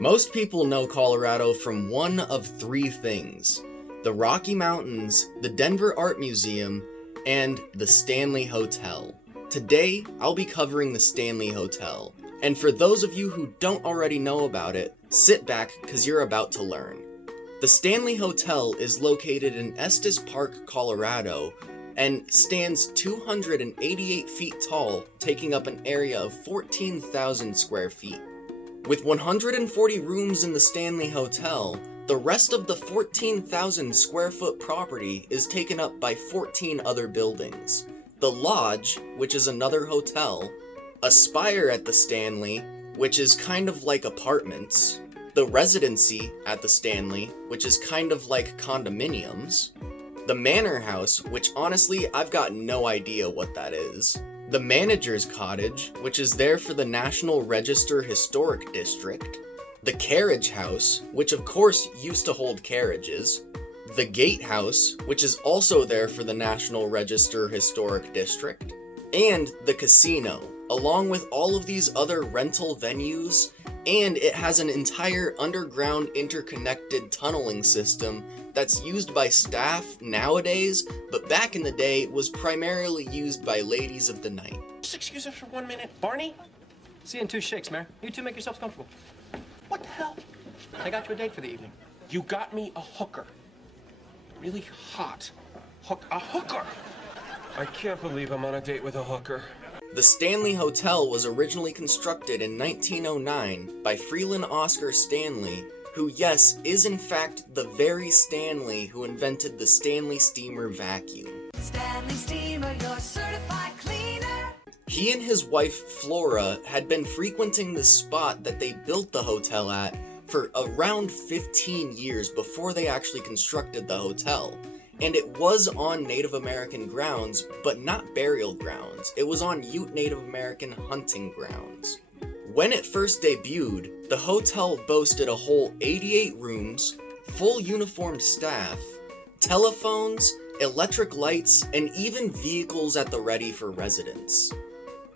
Most people know Colorado from one of three things: the Rocky Mountains, the Denver Art Museum, and the Stanley Hotel. Today, I'll be covering the Stanley Hotel, and for those of you who don't already know about it, sit back because you're about to learn. The Stanley Hotel is located in Estes Park, Colorado, and stands 288 feet tall, taking up an area of 14,000 square feet. With 140 rooms in the Stanley Hotel, the rest of the 14,000 square foot property is taken up by 14 other buildings. The Lodge, which is another hotel, a spire at the Stanley, which is kind of like apartments, the Residency at the Stanley, which is kind of like condominiums, the Manor House, which honestly I've got no idea what that is, the Mangers Cottage, which is there for the National Register Historic District, the Carriage House, which of course used to hold carriages, the Gate House, which is also there for the National Register Historic District, and the casino, along with all of these other rental venues, and it has an entire underground interconnected tunneling system that's used by staff nowadays, but back in the day was primarily used by ladies of the night. Just excuse us for 1 minute. Barney? See you in 2 shakes, Mayor. You two make yourselves comfortable. What the hell? I got you a date for the evening. You got me a hooker. Really hot. A hooker! I can't believe I'm on a date with a hooker. The Stanley Hotel was originally constructed in 1909 by Freeland Oscar Stanley, who, yes, is in fact the very Stanley who invented the Stanley Steamer vacuum. Stanley Steamer, your certified cleaner. He and his wife Flora had been frequenting the spot that they built the hotel at for around 15 years before they actually constructed the hotel. And it was on Native American grounds, but not burial grounds. It was on Ute Native American hunting grounds. When it first debuted, the hotel boasted a whole 88 rooms, full uniformed staff, telephones, electric lights, and even vehicles at the ready for residents.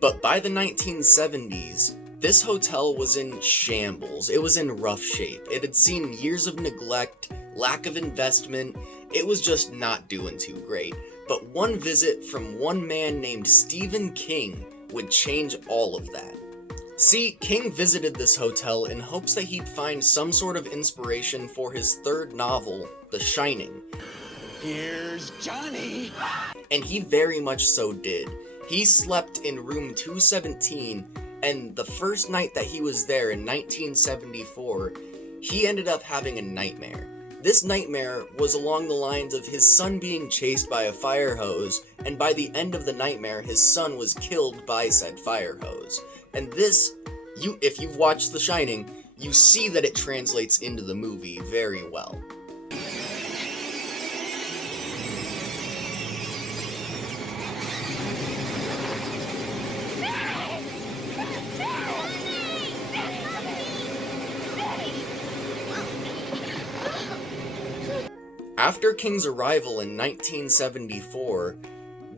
But by the 1970s, this hotel was in shambles. It was in rough shape. It had seen years of neglect, lack of investment. It was just not doing too great. But one visit from one man named Stephen King would change all of that. See, King visited this hotel in hopes that he'd find some sort of inspiration for his third novel, The Shining. Here's Johnny! And he very much so did. He slept in room 217, and the first night that he was there in 1974, he ended up having a nightmare. This nightmare was along the lines of his son being chased by a fire hose, and by the end of the nightmare, his son was killed by said fire hose. And this, if you've watched The Shining, you see that it translates into the movie very well. After King's arrival in 1974,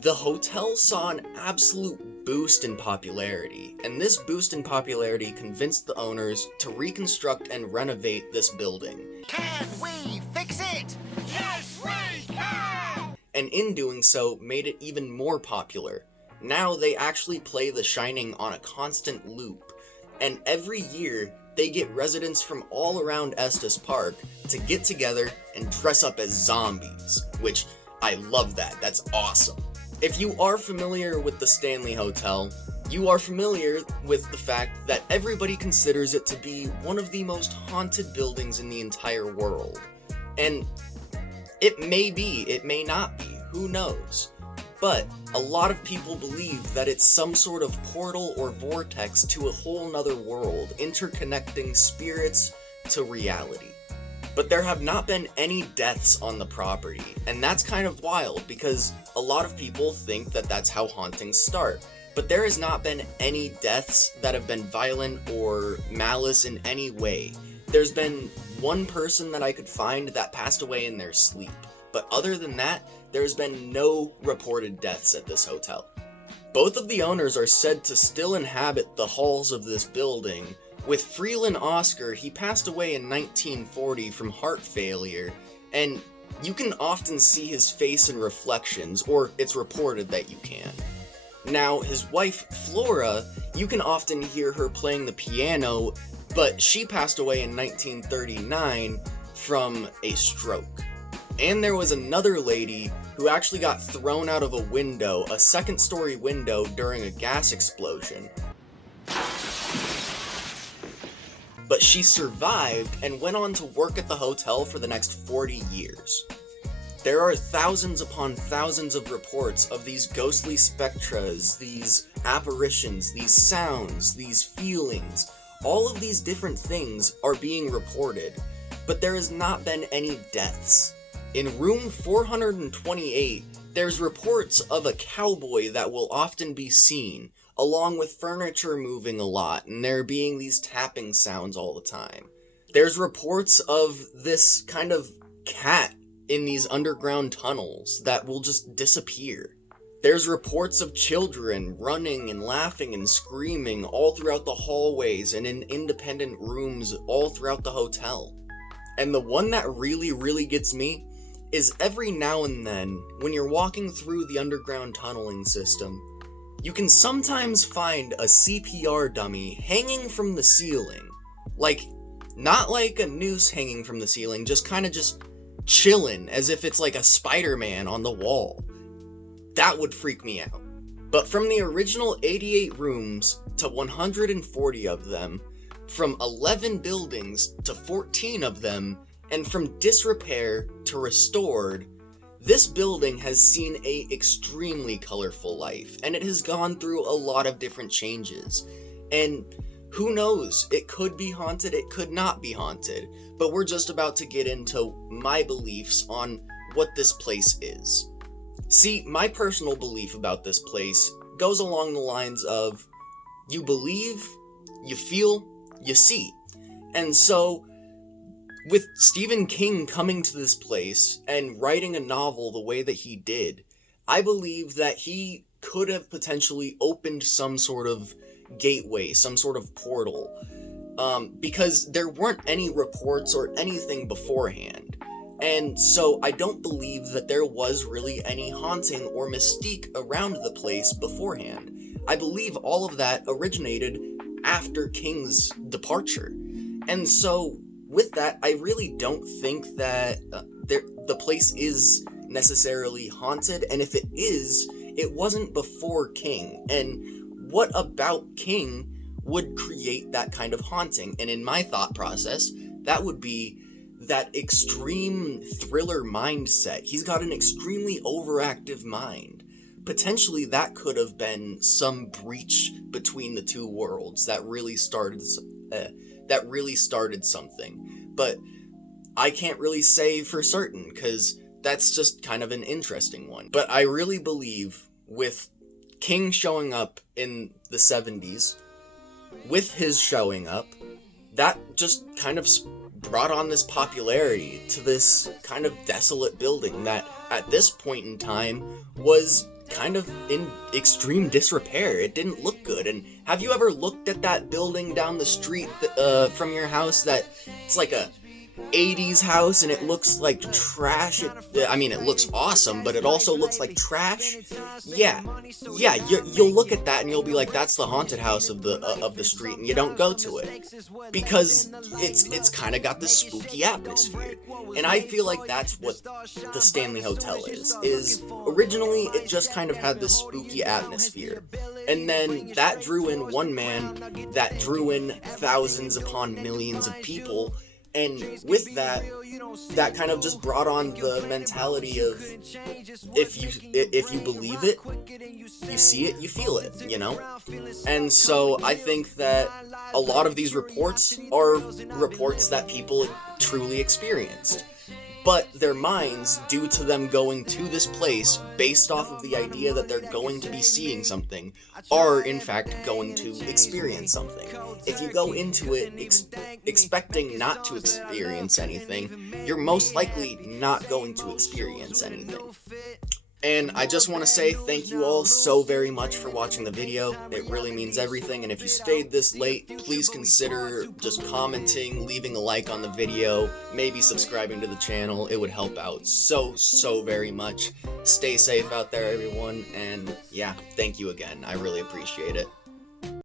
the hotel saw an absolute boost in popularity, and this boost in popularity convinced the owners to reconstruct and renovate this building. Can we fix it? Yes, we can! And in doing so, made it even more popular. Now they actually play The Shining on a constant loop, and every year they get residents from all around Estes Park to get together and dress up as zombies, which I love that. That's awesome. If you are familiar with the Stanley Hotel, you are familiar with the fact that everybody considers it to be one of the most haunted buildings in the entire world. And it may be, it may not be, who knows? But a lot of people believe that it's some sort of portal or vortex to a whole nother world, interconnecting spirits to reality. But there have not been any deaths on the property, and that's kind of wild because a lot of people think that that's how hauntings start. But there has not been any deaths that have been violent or malice in any way. There's been one person that I could find that passed away in their sleep. But other than that, there's been no reported deaths at this hotel. Both of the owners are said to still inhabit the halls of this building, With Freeland Oscar, he passed away in 1940 from heart failure, and you can often see his face in reflections, or it's reported that you can. Now, his wife, Flora, you can often hear her playing the piano, but she passed away in 1939 from a stroke. And there was another lady who actually got thrown out of a window, a second-story window, during a gas explosion. But she survived and went on to work at the hotel for the next 40 years. There are thousands upon thousands of reports of these ghostly spectras, these apparitions, these sounds, these feelings. All of these different things are being reported, but there has not been any deaths. In room 428, there's reports of a cowboy that will often be seen, along with furniture moving a lot, and there being these tapping sounds all the time. There's reports of this kind of cat in these underground tunnels that will just disappear. There's reports of children running and laughing and screaming all throughout the hallways and in independent rooms all throughout the hotel. And the one that really gets me is every now and then, when you're walking through the underground tunneling system, you can sometimes find a CPR dummy hanging from the ceiling. Like, not like a noose hanging from the ceiling, just chilling, as if it's like a Spider-Man on the wall. That would freak me out. But from the original 88 rooms to 140 of them, from 11 buildings to 14 of them, and from disrepair to restored, this building has seen a extremely colorful life, and it has gone through a lot of different changes. And who knows, it could be haunted, it could not be haunted, but we're just about to get into my beliefs on what this place is. See, my personal belief about this place goes along the lines of, you believe, you feel, you see. And so, with Stephen King coming to this place and writing a novel the way that he did, I believe that he could have potentially opened some sort of gateway, some sort of portal, because there weren't any reports or anything beforehand. And so I don't believe that there was really any haunting or mystique around the place beforehand. I believe all of that originated after King's departure. And so with that, I really don't think that the place is necessarily haunted, and if it is, it wasn't before King. And what about King would create that kind of haunting? And in my thought process, that would be that extreme thriller mindset. He's got an extremely overactive mind. Potentially that could have been some breach between the two worlds that really started something. But I can't really say for certain, because that's just kind of an interesting one. But I really believe with King showing up in the 70s, with his showing up, that just kind of brought on this popularity to this kind of desolate building that at this point in time was kind of in extreme disrepair. It didn't look good. And have you ever looked at that building down the street from your house that it's like a 80s house and it looks like trash? It looks awesome, but it also looks like trash. Yeah, you'll look at that and you'll be like, that's the haunted house of the street, and you don't go to it because it's kind of got this spooky atmosphere. And I feel like that's what the Stanley Hotel is originally it just kind of had this spooky atmosphere, and then that drew in one man, that drew in thousands upon millions of people. And with that kind of just brought on the mentality of, if you believe it, you see it, you feel it, you know? And so I think that a lot of these reports are reports that people truly experienced. But their minds, due to them going to this place based off of the idea that they're going to be seeing something, are in fact going to experience something. If you go into it expecting not to experience anything, you're most likely not going to experience anything. And I just want to say thank you all so very much for watching the video. It really means everything, and if you stayed this late, please consider just commenting, leaving a like on the video, maybe subscribing to the channel. It would help out so very much. Stay safe out there, everyone, and yeah, thank you again. I really appreciate it.